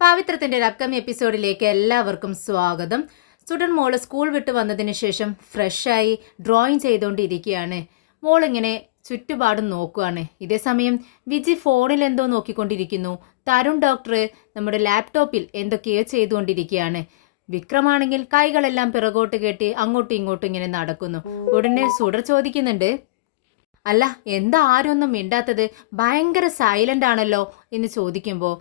പാവിത്രത്തിന്റെ ഒരു അപ്കമിങ് എപ്പിസോഡിലേക്ക് എല്ലാവർക്കും സ്വാഗതം. സുഡൻ മോള് സ്കൂൾ വിട്ട് വന്നതിന് ശേഷം ഫ്രഷായി ഡ്രോയിങ് ചെയ്തുകൊണ്ടിരിക്കുകയാണ്. മോളിങ്ങനെ ചുറ്റുപാടും നോക്കുകയാണ്. ഇതേസമയം വിജി ഫോണിൽ എന്തോ നോക്കിക്കൊണ്ടിരിക്കുന്നു. തരുൺ ഡോക്ടർ നമ്മുടെ ലാപ്ടോപ്പിൽ എന്തൊക്കെയോ ചെയ്തുകൊണ്ടിരിക്കുകയാണ്. വിക്രമാണെങ്കിൽ കൈകളെല്ലാം പിറകോട്ട് കെട്ടി അങ്ങോട്ടും ഇങ്ങോട്ടും ഇങ്ങനെ നടക്കുന്നു. ഉടനെ സുഡർ ചോദിക്കുന്നുണ്ട്, അല്ല എന്താ ആരൊന്നും മിണ്ടാത്തത്, ഭയങ്കര സൈലന്റ് ആണല്ലോ എന്ന് ചോദിക്കുമ്പോൾ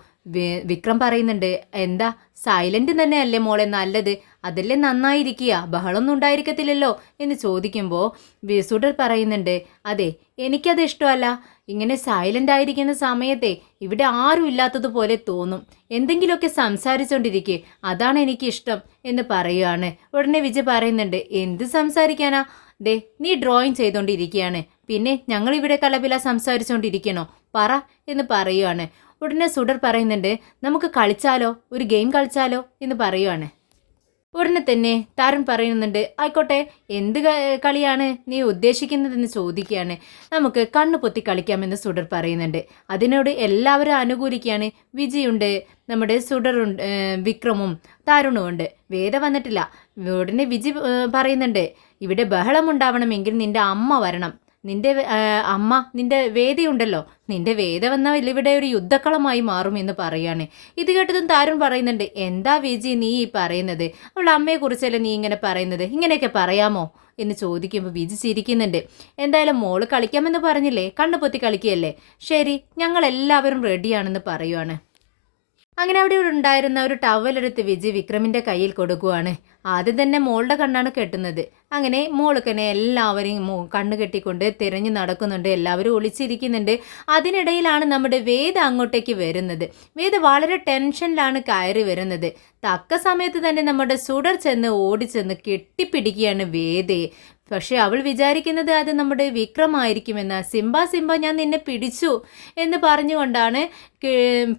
വിക്രം പറയുന്നുണ്ട്, എന്താ സൈലന്റ് തന്നെയല്ലേ മോളെ നല്ലത്, അതല്ലേ നന്നായിരിക്കുക, ബഹളമൊന്നും ഉണ്ടായിരിക്കത്തില്ലല്ലോ എന്ന് ചോദിക്കുമ്പോൾ സുഡർ പറയുന്നുണ്ട്, അതെ എനിക്കത് ഇഷ്ടമല്ല. ഇങ്ങനെ സൈലന്റ് ആയിരിക്കുന്ന സമയത്തെ ഇവിടെ ആരും ഇല്ലാത്തതുപോലെ തോന്നും, എന്തെങ്കിലുമൊക്കെ സംസാരിച്ചോണ്ടിരിക്കെ, അതാണ് എനിക്കിഷ്ടം എന്ന് പറയുകയാണ്. ഉടനെ വിജയ് പറയുന്നുണ്ട്, എന്ത് സംസാരിക്കാനാ, ദേ നീ ഡ്രോയിങ് ചെയ്തുകൊണ്ടിരിക്കുകയാണ്, പിന്നെ ഞങ്ങളിവിടെ കലപില സംസാരിച്ചുകൊണ്ടിരിക്കണോ, പറ എന്ന് പറയുകയാണ്. ഉടനെ സുഡർ പറയുന്നുണ്ട്, നമുക്ക് കളിച്ചാലോ, ഒരു ഗെയിം കളിച്ചാലോ എന്ന് പറയുവാണ്. ഉടനെ തന്നെ തരുൺ പറയുന്നുണ്ട്, ആയിക്കോട്ടെ, എന്ത് കളിയാണ് നീ ഉദ്ദേശിക്കുന്നതെന്ന് ചോദിക്കുകയാണ്. നമുക്ക് കണ്ണു പൊത്തി കളിക്കാമെന്ന് സുഡർ പറയുന്നുണ്ട്. അതിനോട് എല്ലാവരും അനുകൂലിക്കുകയാണ്. വിജിയുണ്ട്, നമ്മുടെ സുഡറുണ്ട്, വിക്രമും തരുണും ഉണ്ട്. വേദ വന്നിട്ടില്ല. ഉടനെ വിജി പറയുന്നുണ്ട്, ഇവിടെ ബഹളമുണ്ടാവണമെങ്കിൽ നിന്റെ അമ്മ വരണം, നിന്റെ അമ്മ, നിന്റെ വേദയുണ്ടല്ലോ, നിന്റെ വേദ വന്നാൽ ഇവിടെ ഒരു യുദ്ധക്കളമായി മാറും എന്ന് പറയാണ്. ഇത് കേട്ടതും താരൻ പറയുന്നുണ്ട്, എന്താ വിജി നീ ഈ പറയുന്നത്, അവളുടെ അമ്മയെക്കുറിച്ചല്ലേ നീ ഇങ്ങനെ പറയുന്നത്, ഇങ്ങനെയൊക്കെ പറയാമോ എന്ന് ചോദിക്കുമ്പോൾ വിജി ചിരിക്കുന്നുണ്ട്. എന്തായാലും മോള് കളിക്കാമെന്ന് പറഞ്ഞില്ലേ, കണ്ണു പൊത്തി കളിക്കുകയല്ലേ, ശരി ഞങ്ങളെല്ലാവരും റെഡിയാണെന്ന് പറയുവാണ്. അങ്ങനെ അവിടെ ഉണ്ടായിരുന്ന ഒരു ടവലെടുത്ത് വിജി വിക്രമിൻ്റെ കയ്യിൽ കൊടുക്കുവാണ്. ആദ്യം തന്നെ മോളുടെ കണ്ണാണ് കെട്ടുന്നത്. അങ്ങനെ മോൾക്കനെ എല്ലാവരെയും കണ്ണ് കെട്ടിക്കൊണ്ട് തിരഞ്ഞു നടക്കുന്നുണ്ട്. എല്ലാവരും ഒളിച്ചിരിക്കുന്നുണ്ട്. അതിനിടയിലാണ് നമ്മുടെ വേദ അങ്ങോട്ടേക്ക് വരുന്നത്. വേദ വളരെ ടെൻഷനിലാണ് കയറി വരുന്നത്. തക്ക സമയത്ത് തന്നെ നമ്മുടെ സുഡർ ചെന്ന് ഓടിച്ചെന്ന് കെട്ടിപ്പിടിക്കുകയാണ് വേദയെ. പക്ഷെ അവൾ വിചാരിക്കുന്നത് അത് നമ്മുടെ വിക്രമായിരിക്കുമെന്ന്. സിംബ സിംബ ഞാൻ നിന്നെ പിടിച്ചു എന്ന് പറഞ്ഞുകൊണ്ടാണ്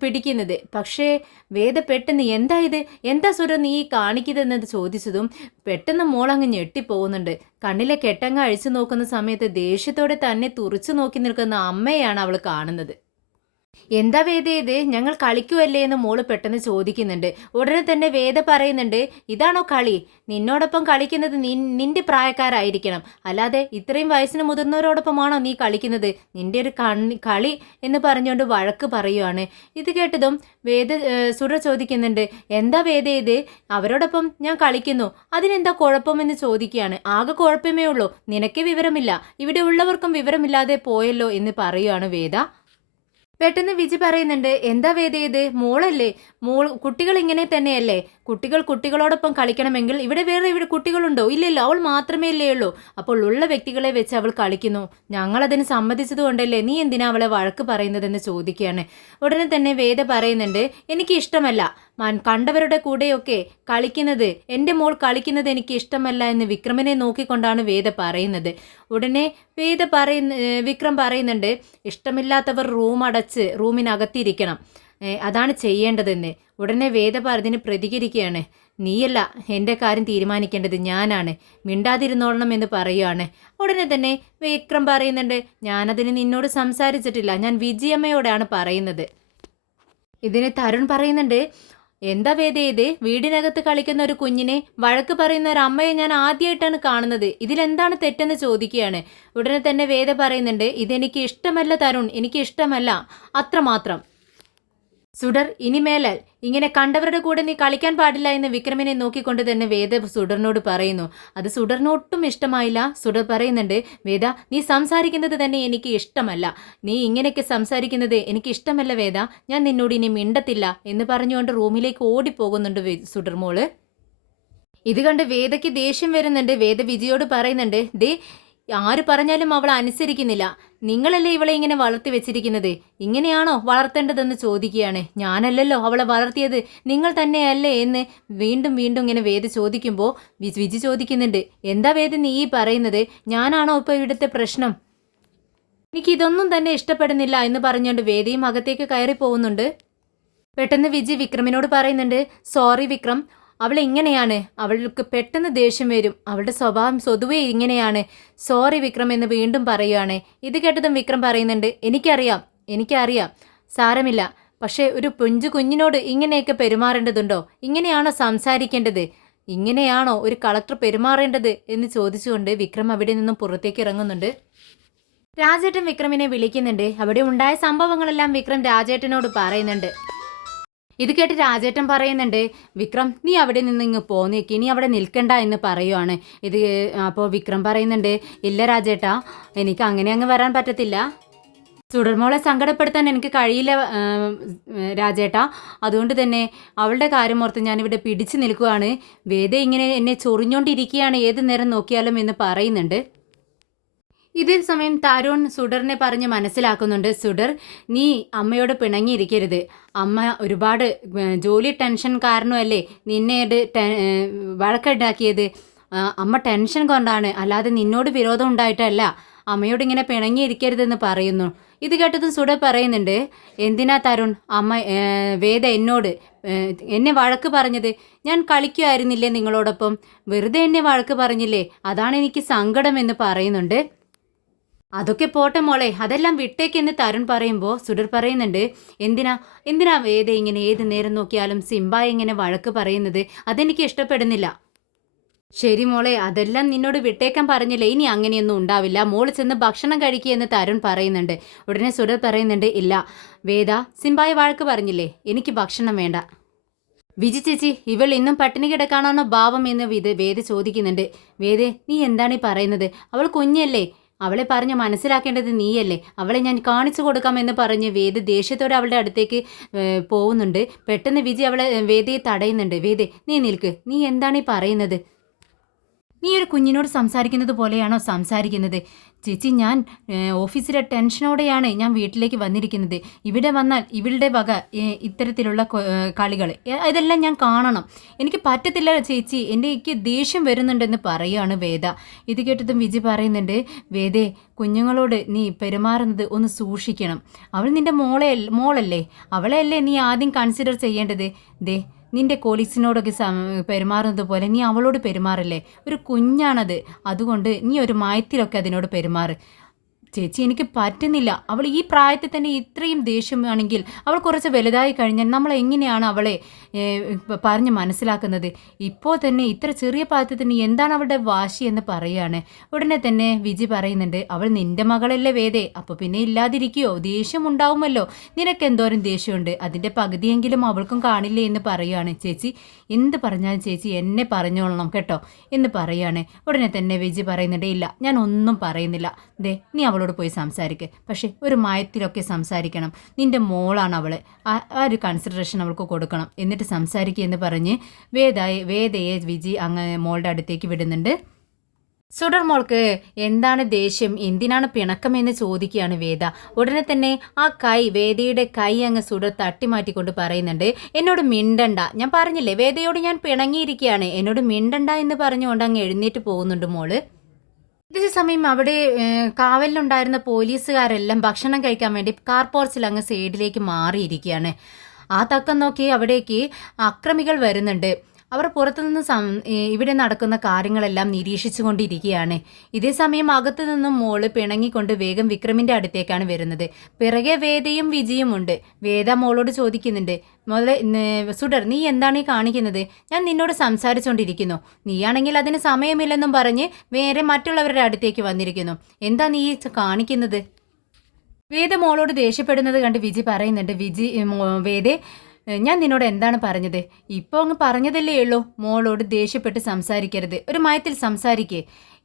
പിടിക്കുന്നത്. പക്ഷേ വേദ പെട്ടെന്ന് എന്താ ഇത്, എന്താ സുര നീ കാണിക്കുന്നതെന്നത് ചോദിച്ചതും പെട്ടെന്ന് മോളങ്ങ് ഞെട്ടിപ്പോകുന്നുണ്ട്. കണ്ണിലെ കെട്ടങ്ങ് അഴിച്ചു നോക്കുന്ന സമയത്ത് ദേഷ്യത്തോടെ തന്നെ തുറച്ചു നോക്കി നിൽക്കുന്ന അമ്മയാണ് അവൾ കാണുന്നത്. എന്താ വേദ ഇത്, ഞങ്ങൾ കളിക്കുമല്ലേ എന്ന് മോള് പെട്ടെന്ന് ചോദിക്കുന്നുണ്ട്. ഉടനെ തന്നെ വേദ പറയുന്നുണ്ട്, ഇതാണോ കളി, നിന്നോടൊപ്പം കളിക്കുന്നത് നിന്റെ പ്രായക്കാരായിരിക്കണം, അല്ലാതെ ഇത്രയും വയസ്സിന് മുതിർന്നവരോടൊപ്പമാണോ നീ കളിക്കുന്നത്, നിന്റെ ഒരു കളി എന്ന് പറഞ്ഞുകൊണ്ട് വഴക്ക് പറയുവാണ്. ഇത് കേട്ടതും വേദ സുഡർ ചോദിക്കുന്നുണ്ട്, എന്താ വേദ ഇത്, അവരോടൊപ്പം ഞാൻ കളിക്കുന്നു, അതിനെന്താ കുഴപ്പമെന്ന് ചോദിക്കുകയാണ്. ആകെ കുഴപ്പമേ ഉള്ളൂ, നിനക്ക് വിവരമില്ല, ഇവിടെ ഉള്ളവർക്കും വിവരമില്ലാതെ പോയല്ലോ എന്ന് പറയുകയാണ് വേദ. പെട്ടെന്ന് വിജി പറയുന്നുണ്ട്, എന്താ വേദ ഇത്, മോളല്ലേ, കുട്ടികൾ ഇങ്ങനെ തന്നെയല്ലേ, കുട്ടികൾ കുട്ടികളോടൊപ്പം കളിക്കണമെങ്കിൽ ഇവിടെ കുട്ടികളുണ്ടോ, ഇല്ലല്ലോ, അവൾ മാത്രമേ അല്ലേ ഉള്ളൂ, അപ്പോൾ ഉള്ള വ്യക്തികളെ വെച്ച് അവൾ കളിക്കുന്നു, ഞങ്ങളതിന് സമ്മതിച്ചത് കൊണ്ടല്ലേ നീ എന്തിനാ അവളെ വഴക്ക് പറയുന്നതെന്ന് ചോദിക്കുകയാണ്. ഉടനെ തന്നെ വേദ പറയുന്നുണ്ട്, എനിക്ക് ഇഷ്ടമല്ല, കണ്ടവരുടെ കൂടെയൊക്കെ കളിക്കുന്നത്, എൻ്റെ മോൾ കളിക്കുന്നത് എനിക്ക് ഇഷ്ടമല്ല എന്ന് വിക്രമനെ നോക്കിക്കൊണ്ടാണ് വേദ പറയുന്നത്. ഉടനെ വിക്രം പറയുന്നുണ്ട്, ഇഷ്ടമില്ലാത്തവർ റൂമിനകത്തിരിക്കണം, അതാണ് ചെയ്യേണ്ടതെന്ന്. ഉടനെ വേദ അതിന് പ്രതികരിക്കുകയാണ്, നീയല്ല എൻ്റെ കാര്യം തീരുമാനിക്കേണ്ടത്, ഞാനാണ്, മിണ്ടാതിരുന്നോളണം എന്ന് പറയുകയാണ്. ഉടനെ തന്നെ വിക്രം പറയുന്നുണ്ട്, ഞാനതിന് നിന്നോട് സംസാരിച്ചിട്ടില്ല, ഞാൻ വിജയമ്മയോടാണ് പറയുന്നത്. ഇതിന് തരുൺ പറയുന്നുണ്ട്, എന്താ വേദ ഇത്, വീടിനകത്ത് കളിക്കുന്ന ഒരു കുഞ്ഞിനെ വഴക്ക് പറയുന്ന ഒരു അമ്മയെ ഞാൻ ആദ്യമായിട്ടാണ് കാണുന്നത്, ഇതിലെന്താണ് തെറ്റെന്ന് ചോദിക്കുകയാണ്. ഉടനെ തന്നെ വേദ പറയുന്നുണ്ട്, ഇതെനിക്ക് ഇഷ്ടമല്ല തരുൺ, എനിക്ക് ഇഷ്ടമല്ല, അത്രമാത്രം. സുഡർ, ഇനിമേലാൽ ഇങ്ങനെ കണ്ടവരുടെ കൂടെ നീ കളിക്കാൻ പാടില്ല എന്ന് വിക്രമിനെ നോക്കിക്കൊണ്ട് തന്നെ വേദ സുഡറിനോട് പറയുന്നു. അത് സുഡറിന് ഒട്ടും ഇഷ്ടമായില്ല. സുഡർ പറയുന്നുണ്ട്, വേദ നീ സംസാരിക്കുന്നത് തന്നെ എനിക്ക് ഇഷ്ടമല്ല, നീ ഇങ്ങനെയൊക്കെ സംസാരിക്കുന്നത് എനിക്ക് ഇഷ്ടമല്ല വേദ, ഞാൻ നിന്നോട് ഇനി മിണ്ടത്തില്ല എന്ന് പറഞ്ഞുകൊണ്ട് റൂമിലേക്ക് ഓടിപ്പോകുന്നുണ്ട് സുഡർ മോള്. ഇത് കണ്ട് വേദയ്ക്ക് ദേഷ്യം വരുന്നുണ്ട്. വേദ വിജയോട് പറയുന്നുണ്ട്, ദേ ആര് പറഞ്ഞാലും അവൾ അനുസരിക്കുന്നില്ല, നിങ്ങളല്ലേ ഇവളെ ഇങ്ങനെ വളർത്തി വെച്ചിരിക്കുന്നത്, ഇങ്ങനെയാണോ വളർത്തേണ്ടതെന്ന് ചോദിക്കുകയാണ്. ഞാനല്ലല്ലോ അവളെ വളർത്തിയത്, നിങ്ങൾ തന്നെയല്ലേ എന്ന് വീണ്ടും വീണ്ടും ഇങ്ങനെ വേദ ചോദിക്കുമ്പോൾ വിജി ചോദിക്കുന്നുണ്ട്, എന്താ വേദ നീ ഈ പറയുന്നത്, ഞാനാണോ ഇപ്പോൾ ഇവിടുത്തെ പ്രശ്നം, എനിക്കിതൊന്നും തന്നെ ഇഷ്ടപ്പെടുന്നില്ല എന്ന് പറഞ്ഞുകൊണ്ട് വേദയും അകത്തേക്ക് കയറി പോകുന്നുണ്ട്. പെട്ടെന്ന് വിജി വിക്രമിനോട് പറയുന്നുണ്ട്, സോറി വിക്രം, അവൾ ഇങ്ങനെയാണ്, അവൾക്ക് പെട്ടെന്ന് ദേഷ്യം വരും, അവളുടെ സ്വഭാവം സ്വതുവേ ഇങ്ങനെയാണ്, സോറി വിക്രം എന്ന് വീണ്ടും പറയുകയാണ്. ഇത് കേട്ടതും വിക്രം പറയുന്നുണ്ട്, എനിക്കറിയാം, സാരമില്ല, പക്ഷേ ഒരു പിഞ്ചു കുഞ്ഞിനോട് ഇങ്ങനെയൊക്കെ പെരുമാറേണ്ടതുണ്ടോ? ഇങ്ങനെയാണോ സംസാരിക്കേണ്ടത്? ഇങ്ങനെയാണോ ഒരു കളക്ടർ പെരുമാറേണ്ടത് എന്ന് ചോദിച്ചുകൊണ്ട് വിക്രം അവിടെ നിന്നും പുറത്തേക്ക് ഇറങ്ങുന്നുണ്ട്. രാജേട്ടൻ വിക്രമിനെ വിളിക്കുന്നുണ്ട്. അവിടെ ഉണ്ടായ സംഭവങ്ങളെല്ലാം വിക്രം രാജേട്ടനോട് പറയുന്നുണ്ട്. ഇത് കേട്ട് രാജേട്ടൻ പറയുന്നുണ്ട്, വിക്രം നീ അവിടെ നിന്ന് ഇങ്ങ് പോന്നേക്ക്, ഇനി അവിടെ നിൽക്കണ്ട എന്ന് പറയുവാണ്. ഇത് അപ്പോൾ വിക്രം പറയുന്നുണ്ട്, ഇല്ല രാജേട്ടാ, എനിക്ക് അങ്ങനെ അങ്ങ് വരാൻ പറ്റത്തില്ല. സുടർമോളെ സങ്കടപ്പെടുത്താൻ എനിക്ക് കഴിയില്ല രാജേട്ടാ. അതുകൊണ്ട് തന്നെ അവളുടെ കാര്യം ഓർത്ത് ഞാനിവിടെ പിടിച്ചു നിൽക്കുകയാണ്. വേദ ഇങ്ങനെ എന്നെ ചൊറിഞ്ഞോണ്ടിരിക്കുകയാണ് ഏത് നേരം നോക്കിയാലും എന്ന് പറയുന്നുണ്ട്. ഇതേ സമയം തരുൺ സുഡറിനെ പറഞ്ഞ് മനസ്സിലാക്കുന്നുണ്ട്. സുഡർ, നീ അമ്മയോട് പിണങ്ങിയിരിക്കരുത്. അമ്മ ഒരുപാട് ജോലി ടെൻഷൻ കാരണമല്ലേ നിന്നെ വഴക്കുണ്ടാക്കിയത്. അമ്മ ടെൻഷൻ കൊണ്ടാണ്, അല്ലാതെ നിന്നോട് വിരോധം ഉണ്ടായിട്ടല്ല. അമ്മയോട് ഇങ്ങനെ പിണങ്ങിയിരിക്കരുതെന്ന് പറയുന്നു. ഇത് കേട്ടതും സുഡർ പറയുന്നുണ്ട്, എന്തിനാ തരുൺ അമ്മ വേദ എന്നോട് എന്നെ വഴക്ക് പറഞ്ഞത്? ഞാൻ കളിക്കുമായിരുന്നില്ലേ നിങ്ങളോടൊപ്പം? വെറുതെ എന്നെ വഴക്ക് പറഞ്ഞില്ലേ? അതാണ് എനിക്ക് സങ്കടം എന്ന് പറയുന്നുണ്ട്. അതൊക്കെ പോട്ടെ മോളെ, അതെല്ലാം വിട്ടേക്കെന്ന് തരുൺ പറയുമ്പോൾ സുഡർ പറയുന്നുണ്ട്, എന്തിനാ വേദ ഇങ്ങനെ ഏത് നേരം നോക്കിയാലും സിംബായി ഇങ്ങനെ വഴക്ക് പറയുന്നത്? അതെനിക്ക് ഇഷ്ടപ്പെടുന്നില്ല. ശരി മോളെ, അതെല്ലാം നിന്നോട് വിട്ടേക്കാൻ പറഞ്ഞില്ലേ, ഇനി അങ്ങനെയൊന്നും ഉണ്ടാവില്ല. മോള് ചെന്ന് ഭക്ഷണം കഴിക്കുകയെന്ന് തരുൺ പറയുന്നുണ്ട്. ഉടനെ സുഡർ പറയുന്നുണ്ട്, ഇല്ല വേദ, സിംബായി വഴക്ക് പറഞ്ഞില്ലേ, എനിക്ക് ഭക്ഷണം വേണ്ട. വിജി ചേച്ചി, ഇവൾ ഇന്നും പട്ടിണി കിടക്കാനാണോ ഭാവം എന്ന് വേദ ചോദിക്കുന്നുണ്ട്. വേദേ, നീ എന്താണ് ഈ പറയുന്നത്? അവൾ കുഞ്ഞല്ലേ, അവളെ പറഞ്ഞ് മനസ്സിലാക്കേണ്ടത് നീയല്ലേ. അവളെ ഞാൻ കാണിച്ചു കൊടുക്കാമെന്ന് പറഞ്ഞ് വേദ ദേഷ്യത്തോടെ അവളുടെ അടുത്തേക്ക് പോകുന്നുണ്ട്. പെട്ടെന്ന് വിജി അവളെ വേദയെ തടയുന്നുണ്ട്. വേദേ, നീ നിൽക്ക്, നീ എന്താണ് ഈ പറയുന്നത്? നീ ഒരു കുഞ്ഞിനോട് സംസാരിക്കുന്നത് പോലെയാണോ സംസാരിക്കുന്നത്? ചേച്ചി, ഞാൻ ഓഫീസിലെ ടെൻഷനോടെയാണ് ഞാൻ വീട്ടിലേക്ക് വന്നിരിക്കുന്നത്. ഇവിടെ വന്നാൽ ഇവളുടെ വക ഇത്തരത്തിലുള്ള കളികൾ ഇതെല്ലാം ഞാൻ കാണണം. എനിക്ക് പറ്റത്തില്ല ചേച്ചി, എനിക്ക് ദേഷ്യം വരുന്നുണ്ടെന്ന് പറയുകയാണ് വേദ. ഇത് കേട്ടതും വിജി പറയുന്നുണ്ട്, വേദേ, കുഞ്ഞുങ്ങളോട് നീ പെരുമാറുന്നത് ഒന്ന് സൂക്ഷിക്കണം. അവൾ നിന്റെ മോളല്ലേ, അവളെയല്ലേ നീ ആദ്യം കൺസിഡർ ചെയ്യേണ്ടത്. ദേ, നിന്റെ കോളീഗ്സിനോടൊക്കെ പെരുമാറുന്നത് പോലെ നീ അവളോട് പെരുമാറല്ലേ. ഒരു കുഞ്ഞാണത്, അതുകൊണ്ട് നീ ഒരു മയത്തിലൊക്കെ അതിനോട് പെരുമാറ്. ചേച്ചി, എനിക്ക് പറ്റുന്നില്ല. അവൾ ഈ പ്രായത്തിൽ തന്നെ ഇത്രയും ദേഷ്യമാണെങ്കിൽ അവൾ കുറച്ച് വലുതായി കഴിഞ്ഞാൽ നമ്മൾ എങ്ങനെയാണ് അവളെ പറഞ്ഞ് മനസ്സിലാക്കുന്നത്? ഇപ്പോൾ തന്നെ ഇത്ര ചെറിയ പ്രായത്തിൽ തന്നെ എന്താണ് അവളുടെ വാശി എന്ന് പറയുകയാണ്. ഉടനെ തന്നെ വിജി പറയുന്നുണ്ട്, അവൾ നിന്റെ മകളല്ലേ വേദേ, അപ്പോൾ പിന്നെ ഇല്ലാതിരിക്കുകയോ? ദേഷ്യം ഉണ്ടാവുമല്ലോ. നിനക്ക് എന്തോരം ദേഷ്യമുണ്ട്, അതിൻ്റെ പകുതിയെങ്കിലും അവൾക്കും കാണില്ലേ എന്ന് പറയുകയാണ്. ചേച്ചി, എന്ത് പറഞ്ഞാലും ചേച്ചി എന്നെ പറഞ്ഞോളണം കേട്ടോ എന്ന് പറയുകയാണ്. ഉടനെ തന്നെ വിജി പറയുന്നുണ്ട്, ഇല്ല, ഞാൻ ഒന്നും പറയുന്നില്ല. ദേ, നീ അവളോട് പോയി സംസാരിക്കുക, പക്ഷേ ഒരു മയത്തിലൊക്കെ സംസാരിക്കണം. നിന്റെ മോളാണ് അവൾ, ആ ഒരു കൺസിഡറേഷൻ അവൾക്ക് കൊടുക്കണം. എന്നിട്ട് സംസാരിക്കുക എന്ന് പറഞ്ഞ് വേദയെ വിജി അങ്ങ് മോളുടെ അടുത്തേക്ക് വിടുന്നുണ്ട്. സുഡർ മോൾക്ക് എന്താണ് ദേഷ്യം, എന്തിനാണ് പിണക്കമെന്ന് ചോദിക്കുകയാണ് വേദ. ഉടനെ തന്നെ ആ വേദയുടെ കൈ അങ്ങ് സുഡർ തട്ടിമാറ്റിക്കൊണ്ട് പറയുന്നുണ്ട്, എന്നോട് മിണ്ടണ്ട, ഞാൻ പറഞ്ഞില്ലേ വേദയോട് ഞാൻ പിണങ്ങിയിരിക്കുകയാണ്, എന്നോട് മിണ്ടണ്ട എന്ന് പറഞ്ഞുകൊണ്ട് അങ്ങ് എഴുന്നേറ്റ് പോകുന്നുണ്ട് മോള്. ഇതേ സമയം അവിടെ കാവലിലുണ്ടായിരുന്ന പോലീസുകാരെല്ലാം ഭക്ഷണം കഴിക്കാൻ വേണ്ടി കാർ പോർച്ചിൽ അങ്ങ് സൈഡിലേക്ക് മാറിയിരിക്കുകയാണ്. ആ തക്കം നോക്കി അവിടേക്ക് അക്രമികൾ വരുന്നുണ്ട്. അവർ പുറത്തുനിന്ന് ഇവിടെ നടക്കുന്ന കാര്യങ്ങളെല്ലാം നിരീക്ഷിച്ചു കൊണ്ടിരിക്കുകയാണ്. ഇതേ സമയം അകത്തു നിന്നും മോള് പിണങ്ങിക്കൊണ്ട് വേഗം വിക്രമിന്റെ അടുത്തേക്കാണ് വരുന്നത്. പിറകെ വേദയും വിജിയും ഉണ്ട്. വേദ മോളോട് ചോദിക്കുന്നുണ്ട്, മോളെ സുഡർ, നീ എന്താണ് ഈ കാണിക്കുന്നത്? ഞാൻ നിന്നോട് സംസാരിച്ചുകൊണ്ടിരിക്കുന്നു, നീയാണെങ്കിൽ അതിന് സമയമില്ലെന്നും പറഞ്ഞ് വേറെ മറ്റുള്ളവരുടെ അടുത്തേക്ക് വന്നിരിക്കുന്നു. എന്താ നീ കാണിക്കുന്നത്? വേദ മോളോട് ദേഷ്യപ്പെടുന്നത് കണ്ട് വിജി പറയുന്നുണ്ട്, വേദേ, ഞാൻ നിന്നോട് എന്താണ് പറഞ്ഞത്? ഇപ്പോൾ അങ്ങ് പറഞ്ഞതല്ലേ ഉള്ളൂ, മോളോട് ദേഷ്യപ്പെട്ട് സംസാരിക്കരുത്, ഒരു മയത്തിൽ സംസാരിക്കേ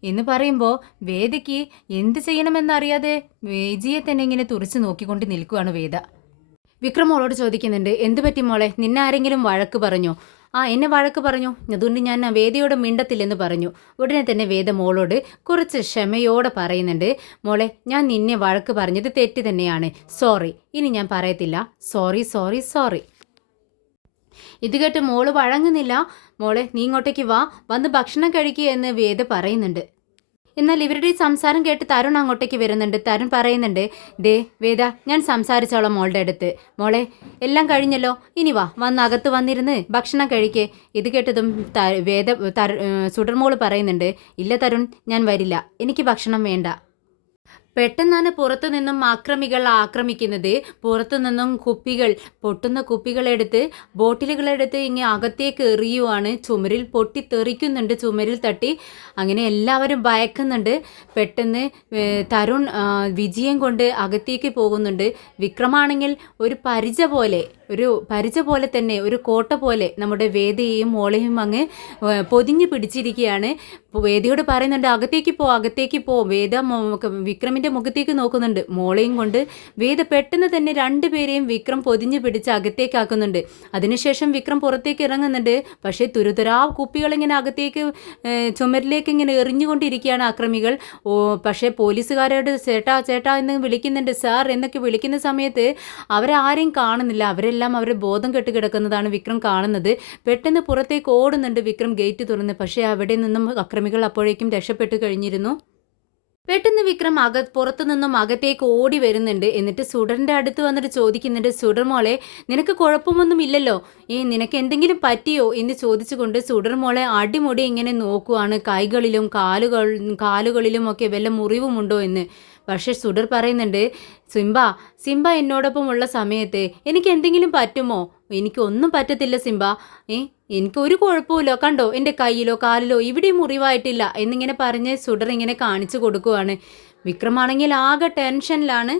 എന്ന് പറയുമ്പോൾ വേദയ്ക്ക് എന്ത് ചെയ്യണമെന്നറിയാതെ വേജിയെ തന്നെ ഇങ്ങനെ തുറച്ചു നോക്കിക്കൊണ്ട് നിൽക്കുകയാണ് വേദ. വിക്രം മോളോട് ചോദിക്കുന്നുണ്ട്, എന്ത് പറ്റി മോളെ, നിന്നെ ആരെങ്കിലും വഴക്ക് പറഞ്ഞോ? എന്നെ വഴക്ക് പറഞ്ഞു, അതുകൊണ്ട് ഞാൻ വേദയോട് മിണ്ടത്തില്ലെന്ന് പറഞ്ഞു. ഉടനെ തന്നെ വേദ മോളോട് കുറച്ച് ക്ഷമയോടെ പറയുന്നുണ്ട്, മോളെ, ഞാൻ നിന്നെ വഴക്ക് പറഞ്ഞത് തെറ്റ് തന്നെയാണ്, സോറി, ഇനി ഞാൻ പറയത്തില്ല, സോറി സോറി സോറി. ഇത് കേട്ട് മോള് വഴങ്ങുന്നില്ല. മോളെ, നീ ഇങ്ങോട്ടേക്ക് വന്ന് ഭക്ഷണം കഴിക്കുക എന്ന് വേദ പറയുന്നുണ്ട്. എന്നാൽ ഇവരുടെ ഈ സംസാരം കേട്ട് തരുൺ അങ്ങോട്ടേക്ക് വരുന്നുണ്ട്. തരുൺ പറയുന്നുണ്ട്, ദേ വേദ, ഞാൻ സംസാരിച്ചോളാം മോളുടെ അടുത്ത്. മോളെ, എല്ലാം കഴിഞ്ഞല്ലോ, ഇനി വന്ന് അകത്ത് വന്നിരുന്ന് ഭക്ഷണം കഴിക്കേ. ഇത് കേട്ടതും സുഡർമോള് പറയുന്നുണ്ട്, ഇല്ല തരുൺ, ഞാൻ വരില്ല, എനിക്ക് ഭക്ഷണം വേണ്ട. പെട്ടെന്നാണ് പുറത്തു നിന്നും ആക്രമികൾ ആക്രമിക്കുന്നത്. പുറത്തു നിന്നും പൊട്ടുന്ന കുപ്പികളെടുത്ത് ബോട്ടിലുകളെടുത്ത് ഇങ്ങനെ അകത്തേക്ക് എറിയുവാണ്. ചുമരിൽ പൊട്ടിത്തെറിക്കുന്നുണ്ട്, ചുമരിൽ തട്ടി. അങ്ങനെ എല്ലാവരും ഭയക്കുന്നുണ്ട്. പെട്ടെന്ന് തരുൺ വിജയം കൊണ്ട് അകത്തേക്ക് പോകുന്നുണ്ട്. വിക്രമാണെങ്കിൽ ഒരു പരിച പോലെ തന്നെ, ഒരു കോട്ട പോലെ നമ്മുടെ വേദയെയും മോളെയും അങ്ങ് പൊതിഞ്ഞു പിടിച്ചിരിക്കുകയാണ്. വേദയോട് പറയുന്നുണ്ട്, അകത്തേക്ക് പോ. വേദ വിക്രമിൻ്റെ മുഖത്തേക്ക് നോക്കുന്നുണ്ട്. മോളെയും കൊണ്ട് വേദ പെട്ടെന്ന് തന്നെ രണ്ടുപേരെയും വിക്രം പൊതിഞ്ഞു പിടിച്ച് അകത്തേക്കാക്കുന്നുണ്ട്. അതിനുശേഷം വിക്രം പുറത്തേക്ക് ഇറങ്ങുന്നുണ്ട്. പക്ഷേ തുരുതുരാ കുപ്പികളിങ്ങനെ അകത്തേക്ക് ചുമരിലേക്ക് ഇങ്ങനെ എറിഞ്ഞുകൊണ്ടിരിക്കുകയാണ് അക്രമികൾ. പക്ഷേ പോലീസുകാരോട് ചേട്ടാ ചേട്ടാ എന്ന് വിളിക്കുന്നുണ്ട്, സാർ എന്നൊക്കെ വിളിക്കുന്ന സമയത്ത് അവരെ ആരെയും കാണുന്നില്ല. അവരെല്ലാം അവരുടെ ബോധം കെട്ട് കിടക്കുന്നതാണ് വിക്രം കാണുന്നത്. പെട്ടെന്ന് പുറത്തേക്ക് ഓടുന്നുണ്ട് വിക്രം ഗേറ്റ് തുറന്ന്. പക്ഷേ അവിടെ നിന്നും അക്രമികൾ അപ്പോഴേക്കും രക്ഷപ്പെട്ടു കഴിഞ്ഞിരുന്നു. പെട്ടെന്ന് വിക്രം പുറത്തു നിന്നും അകത്തേക്ക് ഓടി വരുന്നുണ്ട്. എന്നിട്ട് സുഡറിൻ്റെ അടുത്ത് വന്നിട്ട് ചോദിക്കുന്നുണ്ട്, സുഡർ മോളെ നിനക്ക് കുഴപ്പമൊന്നും ഇല്ലല്ലോ, നിനക്ക് എന്തെങ്കിലും പറ്റിയോ എന്ന് ചോദിച്ചുകൊണ്ട് സുഡർ മോളെ അടിമുടി ഇങ്ങനെ നോക്കുവാണ്. കൈകളിലും കാലുകളിലും ഒക്കെ വല്ല മുറിവുമുണ്ടോ എന്ന്. പക്ഷേ സുഡർ പറയുന്നുണ്ട്, സിംബ എന്നോടൊപ്പം ഉള്ള സമയത്ത് എനിക്ക് എന്തെങ്കിലും പറ്റുമോ? എനിക്കൊന്നും പറ്റത്തില്ല സിംബ. എനിക്കൊരു കുഴപ്പമില്ല, കണ്ടോ എൻ്റെ കയ്യിലോ കാലിലോ ഇവിടെയും മുറിവായിട്ടില്ല എന്നിങ്ങനെ പറഞ്ഞ് സുഡർ ഇങ്ങനെ കാണിച്ചു കൊടുക്കുവാണ്. വിക്രമാണെങ്കിൽ ആകെ ടെൻഷനിലാണ്.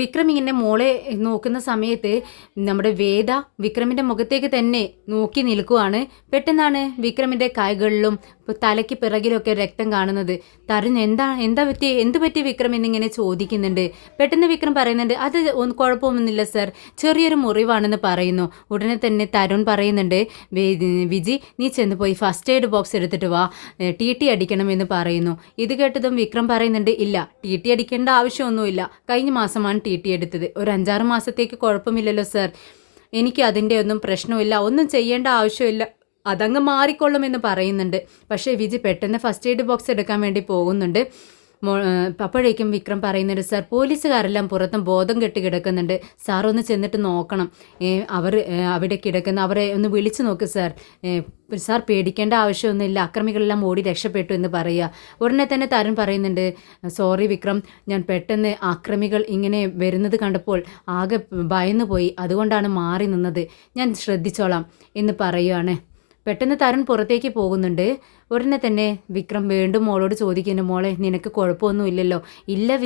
വിക്രം ഇങ്ങനെ മോളെ നോക്കുന്ന സമയത്ത് നമ്മുടെ വേദ വിക്രമിൻ്റെ മുഖത്തേക്ക് തന്നെ നോക്കി നിൽക്കുവാണ്. പെട്ടെന്നാണ് വിക്രമിൻ്റെ കൈകളിലും തലയ്ക്ക് പിറകിലൊക്കെ രക്തം കാണുന്നത്. തരുൺ എന്ത് പറ്റി വിക്രം എന്നിങ്ങനെ ചോദിക്കുന്നുണ്ട്. പെട്ടെന്ന് വിക്രം പറയുന്നുണ്ട്, അത് കുഴപ്പമൊന്നുമില്ല സർ, ചെറിയൊരു മുറിവാണെന്ന് പറയുന്നു. ഉടനെ തന്നെ തരുൺ പറയുന്നുണ്ട്, വിജി നീ ചെന്ന് പോയി ഫസ്റ്റ് എയ്ഡ് ബോക്സ് എടുത്തിട്ട് വാ, ടി അടിക്കണമെന്ന് പറയുന്നു. ഇത് കേട്ടതും വിക്രം പറയുന്നുണ്ട്, ഇല്ല ടി അടിക്കേണ്ട ആവശ്യമൊന്നുമില്ല, കഴിഞ്ഞ മാസമാണ് ടി എടുത്തത്, ഒരു 5-6 മാസത്തേക്ക് കുഴപ്പമില്ലല്ലോ സർ, എനിക്ക് അതിൻ്റെ ഒന്നും പ്രശ്നമില്ല, ഒന്നും ചെയ്യേണ്ട ആവശ്യമില്ല, അതങ്ങ് മാറിക്കൊള്ളുമെന്ന് പറയുന്നുണ്ട്. പക്ഷേ വിജി പെട്ടെന്ന് ഫസ്റ്റ് എയ്ഡ് ബോക്സ് എടുക്കാൻ വേണ്ടി പോകുന്നുണ്ട്. അപ്പോഴേക്കും വിക്രം പറയുന്നുണ്ട്, സാർ പോലീസുകാരെല്ലാം പുറത്തും ബോധം കെട്ട് കിടക്കുന്നുണ്ട്, സാർ ഒന്ന് ചെന്നിട്ട് നോക്കണം, അവർ അവിടെ കിടക്കുന്ന അവരെ ഒന്ന് വിളിച്ചു നോക്ക് സാർ പേടിക്കേണ്ട ആവശ്യമൊന്നുമില്ല, അക്രമികളെല്ലാം ഓടി രക്ഷപ്പെട്ടു എന്ന് പറയുക. ഉടനെ തന്നെ തരുൺ പറയുന്നുണ്ട്, സോറി വിക്രം, ഞാൻ പെട്ടെന്ന് അക്രമികൾ ഇങ്ങനെ വരുന്നത് കണ്ടപ്പോൾ ആകെ ഭയന്നു പോയി, അതുകൊണ്ടാണ് മാറി നിന്നത്, ഞാൻ ശ്രദ്ധിച്ചോളാം എന്ന് പറയുകയാണ്. പെട്ടെന്ന് തരുൺ പുറത്തേക്ക് പോകുന്നുണ്ട്. ഉടനെ തന്നെ വിക്രം വീണ്ടും മോളോട് ചോദിക്കുന്നു, മോളെ നിനക്ക് കുഴപ്പമൊന്നുമില്ലല്ലോ? ഇല്ല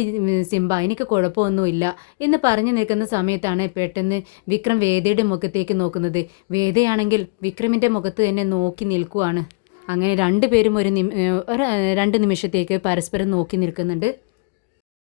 സിംബ, എനിക്ക് കുഴപ്പമൊന്നുമില്ല എന്ന് പറഞ്ഞു നിൽക്കുന്ന സമയത്താണ് പെട്ടെന്ന് വിക്രം വേദയുടെ മുഖത്തേക്ക് നോക്കുന്നത്. വേദയാണെങ്കിൽ വിക്രമിൻ്റെ മുഖത്ത് തന്നെ നോക്കി നിൽക്കുവാണ്. അങ്ങനെ രണ്ടുപേരും 2 നിമിഷത്തേക്ക് പരസ്പരം നോക്കി നിൽക്കുന്നുണ്ട്.